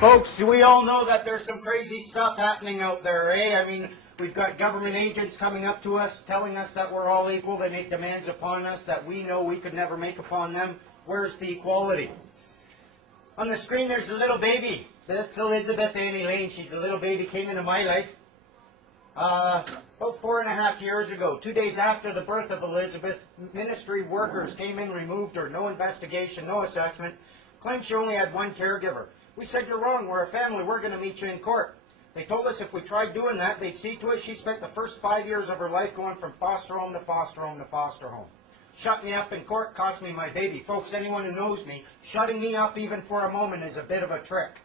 Folks, we all know that there's some crazy stuff happening out there, eh? I mean, we've got government agents coming up to us, telling us that we're all equal. They make demands upon us that we know we could never make upon them. Where's the equality? On the screen, there's a little baby. That's Elizabeth Annie Lane. She's a little baby, came into my life about 4.5 years ago. 2 days after the birth of Elizabeth, ministry workers came in, removed her. No investigation, no assessment. Claimed she only had one caregiver. We said, you're wrong, we're a family, we're going to meet you in court. They told us if we tried doing that, they'd see to it. She spent the first 5 years of her life going from foster home to foster home to foster home. Shut me up in court, cost me my baby. Folks, anyone who knows me, shutting me up even for a moment is a bit of a trick.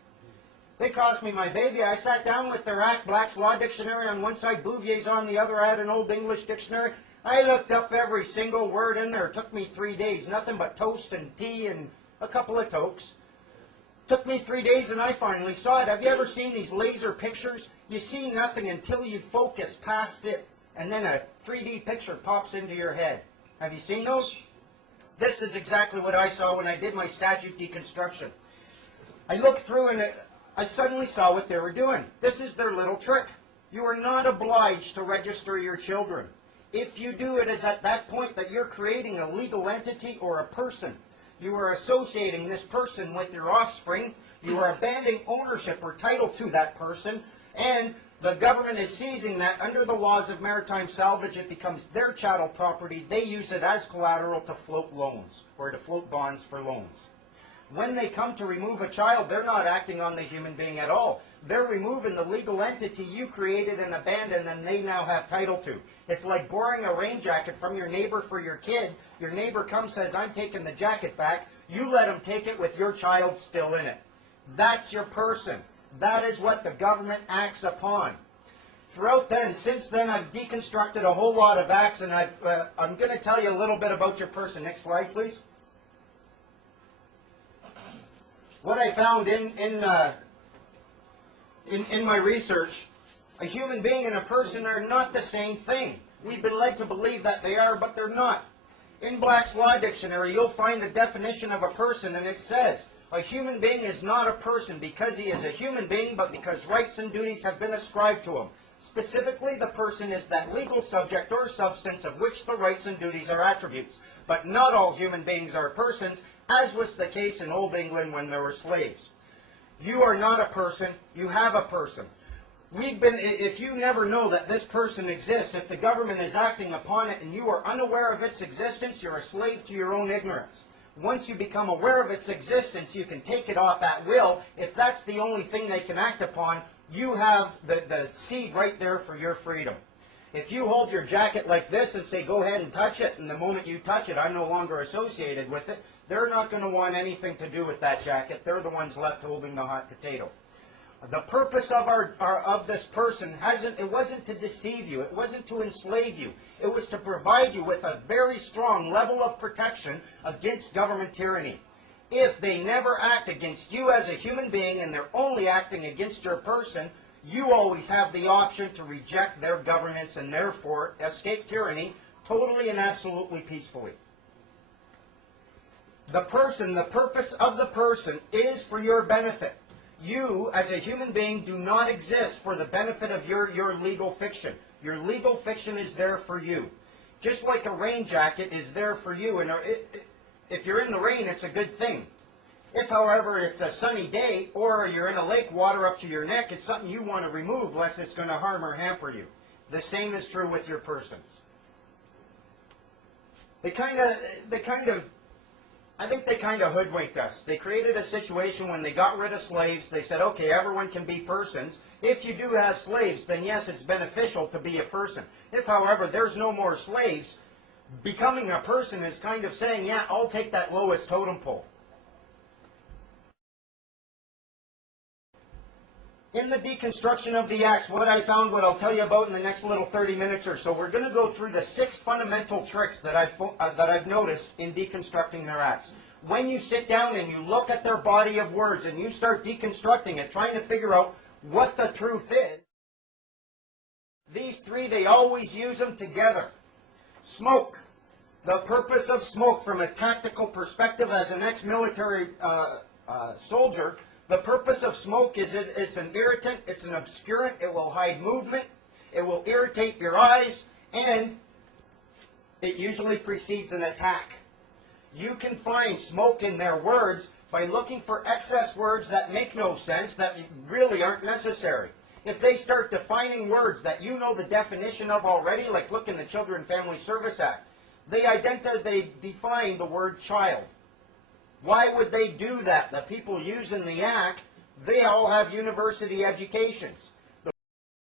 They cost me my baby. I sat down with their Act, Black's Law Dictionary on one side, Bouvier's on the other. I had an Old English dictionary. I looked up every single word in there. It took me 3 days. Nothing but toast and tea and a couple of tokes. Took me 3 days and I finally saw it. Have you ever seen these laser pictures? You see nothing until you focus past it and then a 3D picture pops into your head. Have you seen those? This is exactly what I saw when I did my statute deconstruction. I looked through and I suddenly saw what they were doing. This is their little trick. You are not obliged to register your children. If you do, it is at that point that you're creating a legal entity or a person. You are associating this person with your offspring. You are abandoning ownership or title to that person. And the government is seizing that under the laws of maritime salvage. It becomes their chattel property. They use it as collateral to float loans or to float bonds for loans. When they come to remove a child, they're not acting on the human being at all. They're removing the legal entity you created and abandoned and they now have title to. It's like borrowing a rain jacket from your neighbor for your kid. Your neighbor comes, says, I'm taking the jacket back. You let him take it with your child still in it. That's your person. That is what the government acts upon. Since then, I've deconstructed a whole lot of acts, and I'm going to tell you a little bit about your person. Next slide, please. What I found in my research, a human being and a person are not the same thing. We've been led to believe that they are, but they're not. In Black's Law Dictionary, you'll find a definition of a person, and it says, a human being is not a person because he is a human being, but because rights and duties have been ascribed to him. Specifically, the person is that legal subject or substance of which the rights and duties are attributes. But not all human beings are persons, as was the case in Old England when there were slaves. You are not a person, you have a person. If you never know that this person exists, if the government is acting upon it and you are unaware of its existence, you're a slave to your own ignorance. Once you become aware of its existence, you can take it off at will. If that's the only thing they can act upon, you have the seed right there for your freedom. If you hold your jacket like this and say, go ahead and touch it, and the moment you touch it, I'm no longer associated with it, they're not going to want anything to do with that jacket. They're the ones left holding the hot potato. The purpose of this person wasn't to deceive you. It wasn't to enslave you. It was to provide you with a very strong level of protection against government tyranny. If they never act against you as a human being and they're only acting against your person, you always have the option to reject their governance and therefore escape tyranny totally and absolutely peacefully. The purpose of the person is for your benefit. You, as a human being, do not exist for the benefit of your legal fiction. Your legal fiction is there for you. Just like a rain jacket is there for you. And if you're in the rain, it's a good thing. If, however, it's a sunny day or you're in a lake, water up to your neck, it's something you want to remove lest it's going to harm or hamper you. The same is true with your persons. I think they kind of hoodwinked us. They created a situation when they got rid of slaves. They said, okay, everyone can be persons. If you do have slaves, then yes, it's beneficial to be a person. If, however, there's no more slaves, becoming a person is kind of saying, yeah, I'll take that lowest totem pole. In the deconstruction of the acts, what I found, what I'll tell you about in the next little 30 minutes or so, we're going to go through the 6 fundamental tricks that I've noticed in deconstructing their acts. When you sit down and you look at their body of words and you start deconstructing it, trying to figure out what the truth is, these 3, they always use them together. Smoke. The purpose of smoke from a tactical perspective as an ex-military soldier, The purpose of smoke is it's an irritant, it's an obscurant, it will hide movement, it will irritate your eyes, and it usually precedes an attack. You can find smoke in their words by looking for excess words that make no sense, that really aren't necessary. If they start defining words that you know the definition of already, like look in the Children and Family Service Act, they define the word child. Why would they do that? The people using the act, they all have university educations.